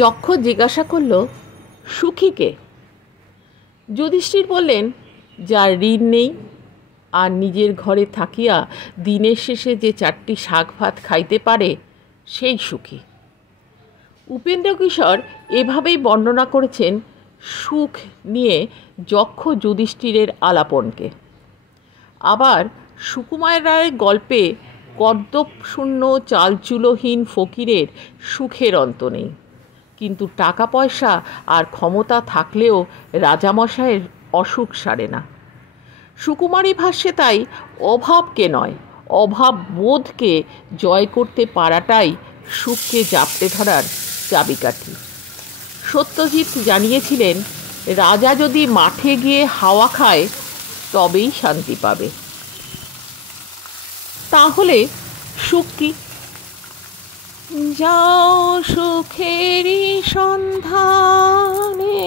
যক্ষ জিজ্ঞাসা করল, সুখীকে? যুধিষ্ঠির বললেন, যার ঋণ নেই আর নিজের ঘরে থাকিয়া দিনের শেষে যে 4টি শাক ভাত খাইতে পারে সেই সুখী। উপেন্দ্র কিশোর এভাবেই বর্ণনা করেছেন সুখ নিয়ে যক্ষ যুধিষ্ঠিরের আলাপনকে। আবার সুকুমার রায়ের গল্পে কর্দবশূন্য চালচুলোহীন ফকিরের সুখের অন্ত নেই, কিন্তু টাকা পয়সা আর ক্ষমতা থাকলেও রাজামশাইয়ের অসুখ সারে না। সুকুমারী ভাষ্যে তাই অভাবকে নয়, অভাব বোধকে জয় করতে পারাটাই সুখকে জাপটে ধরার চাবিকাঠি। সত্যজিৎ জানিয়েছিলেন, রাজা যদি মাঠে গিয়ে হাওয়া খায় তবেই শান্তি পাবে। তাহলে সুখ কি? যাও সুখেরই সন্ধানে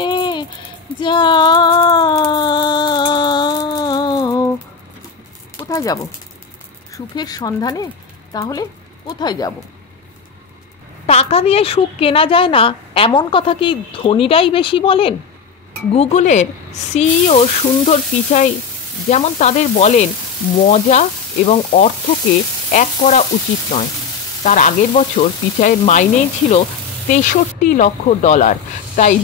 যাও। কোথায় যাব? সুখের সন্ধানে। তাহলে কোথায় যাব? টাকা দিয়ে সুখ কেনা যায় না এমন কথা কি ধনীরাই বেশি বলেন? গুগলের সিইও সুন্দর পিচাই যেমন তাদের বলেন, মজা এবং অর্থকে এক করা উচিত নয়। তার আগের বছর পিচাইয়ের মাইনেই ছিল $63 লক্ষ। তাই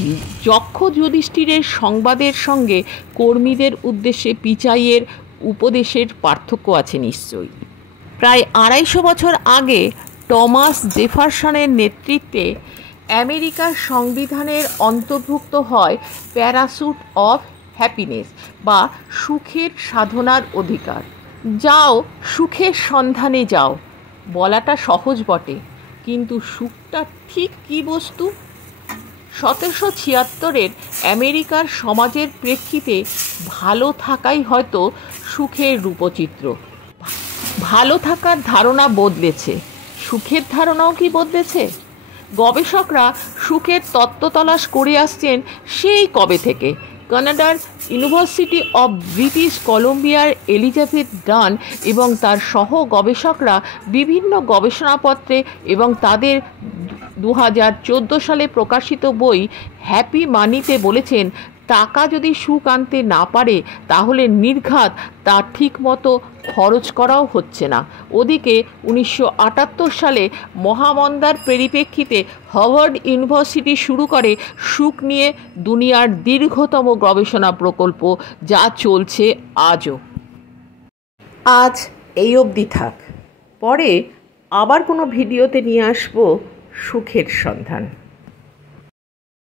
যক্ষ যুধিষ্ঠিরের সংবাদের সঙ্গে কর্মীদের উদ্দেশ্যে পিচাইয়ের উপদেশের পার্থক্য আছে নিশ্চয়ই। প্রায় 250 বছর আগে টমাস জেফারসনের নেতৃত্বে আমেরিকার সংবিধানের অন্তর্ভুক্ত হয় প্যারাসুট অফ হ্যাপিনেস বা সুখের সাধনার অধিকার। যাও সুখের সন্ধানে যাও বলাটা সহজ বটে, কিন্তু সুখটা ঠিক কী বস্তু? 1776 আমেরিকার সমাজের প্রেক্ষিতে ভালো থাকাই হয়তো সুখের রূপচিত্র। ভালো থাকার ধারণা বদলেছে, সুখের ধারণাও কি বদলেছে? গবেষকরা সুখের তত্ত্ব তলাশ করে আসছেন সেই কবে থেকে। কানাডার ইউনিভার্সিটি অব ব্রিটিশ কলম্বিয়ার এলিজাবেথ ডান এবং তার সহ গবেষকরা বিভিন্ন গবেষণাপত্রে এবং তাদের 2014 সালে প্রকাশিত বই হ্যাপি মানিতে বলেছেন, টাকা যদি সুখ আনতে না পারে তাহলে নির্ঘাত তা ঠিকমতো খরচ করাও হচ্ছে না। ওদিকে 1978 সালে মহামন্দার পরিপ্রেক্ষিতে হার্ভার্ড ইউনিভার্সিটি শুরু করে সুখ নিয়ে দুনিয়ার দীর্ঘতম গবেষণা প্রকল্প, যা চলছে আজও। আজ এই অবধি থাক, পরে আবার কোনো ভিডিওতে নিয়ে আসবো সুখের সন্ধান।